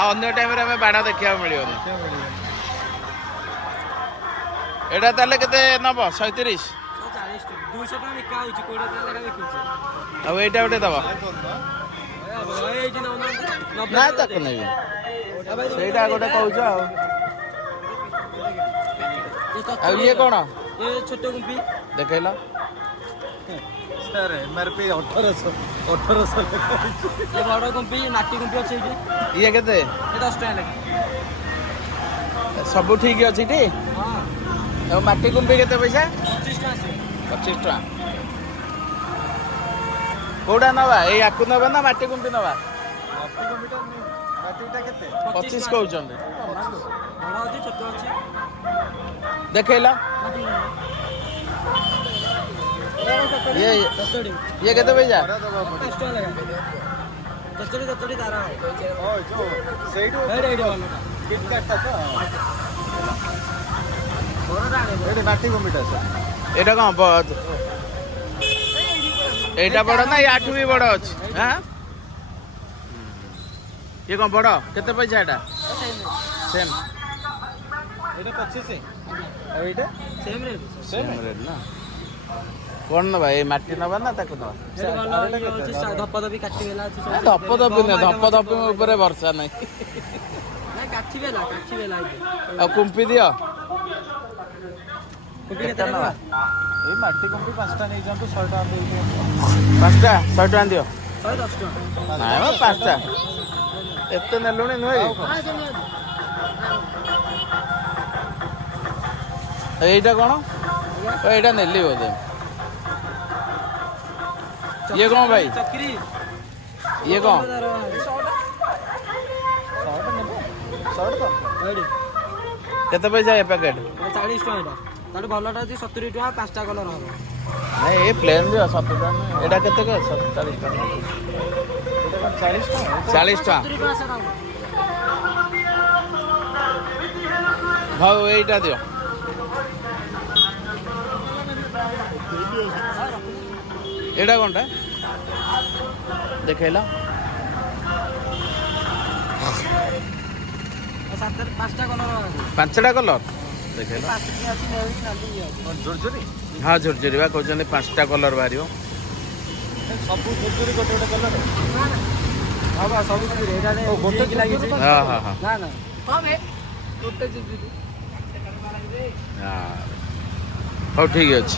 अन्य टाइम रे बाड़ देखा मिल एटा ताले केते नब 130 अब एटा गोटे दब ना ताको नहीं ସେଇଟା ଗୋଟେ କହୁଛ ଆଉ ଇଏ କଣ ये छोटे गुंपी ଦେଖେଇଲ सर एमआरपी 1800 ये बड़ गुंपी माटी गुंपी अच्छे ये ଇଏ କେତେ 10 टका लगे ସବୁ ଠିକ ଅଛି ଟି हां ଆଉ ମାଟି କୁମ୍ପି କେତେ ପଇସା 25 टका से 25 ଟଙ୍କା କୋଉଟା ନବା ଏଇ ଆକୁ ନବା ନା ମାଟି କୁମ୍ପି ନବା माटीटा केते 25 କହୁଛନ୍ତି बड़ ଅଛି छोट ଅଛି ଦେଖେଇଲ ये केते पैसा 5 टका लगा चचड़ी तारा ओ जो सेइडो एडी वाला किट काटता तो बड़ आड़े एडी माटी कमिटा सर एटा कौन एटा बड़ ना याठू भी बड़ अछि हां ये कौन बड़ केते पैसा एटा सेम एटा 25 है और एटा सेम रेट ना कौन ना भाई माटी नबा ना ताको नबा धप दबी काटी बेला धप धपी ना धप धपी ऊपर वर्षा नहीं काठी बेला आ कुंपी दियो कुंपी केते टका ए माटी कमिटी 5टा नै जंतु 100 टका देई पाँचटा 100 टका दियो 110 टका नाइ म पाँचटा एते नेलुनी नुई एइटा कोन एइटा नेली बोधे ये कौन भाई चक्री ये कौन 100 तो एडी केते पैसा ए पैकेट 40 टका एटा ताले भलटा अछि 70 टका 5टा कलर हबो नहीं ये प्लेन दियो 70 टका एटा केते के 40 टका एटा 40 टका 40 टका 70 टका से हबो भाव एइटा दियो एटा कोनटा देखैला 5टा कलर पांचटा कलर देखैला 5टा अछि नेली नाली झुरझुरी हाँ झुरझुरी बा कहते 5टा कलर बाहर सब झुरझुरी गोटे गोटे कलर हां बा सब झुरझुरी एटा ने गोटे की लागि हाँ हाँ हाँ ना ना कमे गोटे झुरझुरी हाँ हौ ठीक अछि